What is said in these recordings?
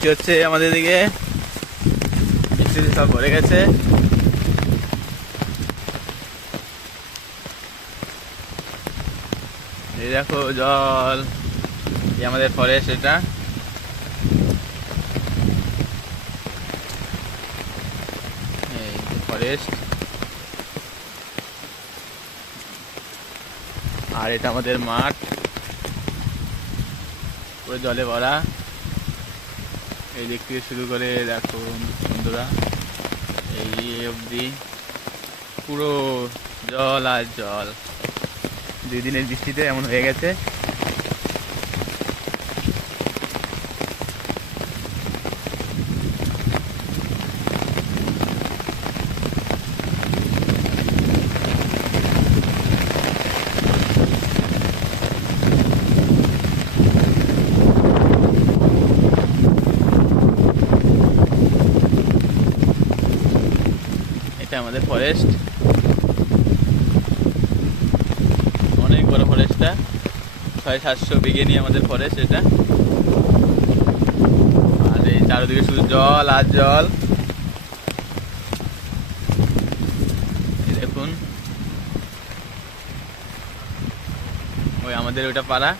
বৃষ্টি হচ্ছে আমাদের দিকে, বৃষ্টিতে সব ভরে গেছে। এই দেখো জল, এই আমাদের ফরেস্ট, এটা ফরেস্ট। আর এটা আমাদের মাঠ, পুরো জলে ভরা। এই দিক থেকে শুরু করে দেখো বন্ধুরা, এই অবধি পুরো জল আর জল। 2 দিনের বৃষ্টিতে এমন হয়ে গেছে। এটা আমাদের ফরেস্ট, অনেক বড় ফরেস্টটা, 600-700 বিঘে নিয়ে আমাদের ফরেস্ট এটা। আর এই চারিদিকে শুধু জল আর জল। এই দেখুন, ওই আমাদের ওইটা পাড়া,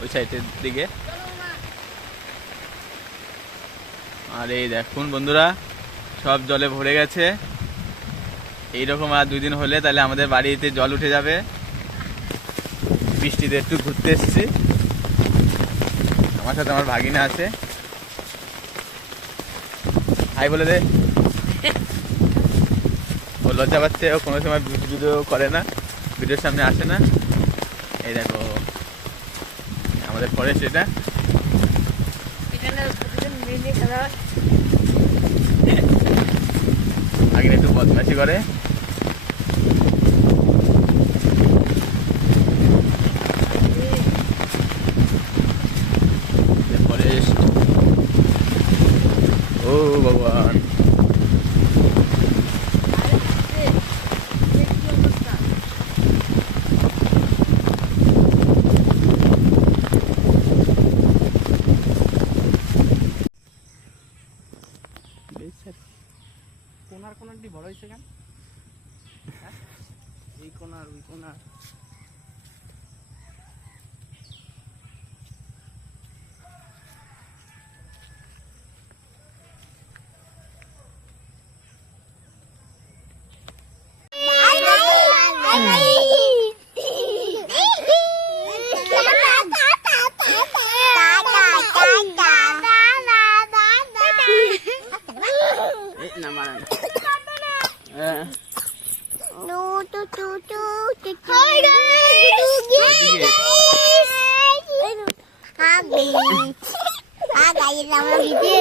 ওই সাইডের দিকে। আর এই দেখুন বন্ধুরা, সব জলে ভরে গেছে। এইরকম আর 2 দিন হলে তাহলে আমাদের বাড়িতে জল উঠে যাবে। বৃষ্টিতে একটু ঘুরতে এসেছি, আমার সাথে আমার ভাগিনা আছে। হাই বলে দে। ও লজ্জা পাচ্ছে, ও কোনো সময় ভিডিও করে না, ভিডিওর সামনে আসে না। এই দেখো আমাদের ফরেস্ট, এটা ভাগিনা একটু বদমাশি করে। ফরেস্ট, ও ভগবান। কোনার কোনারটি বড় হয়েছে কেন? এই কোনার ওই কোনার না মানে আমরা ভিডিও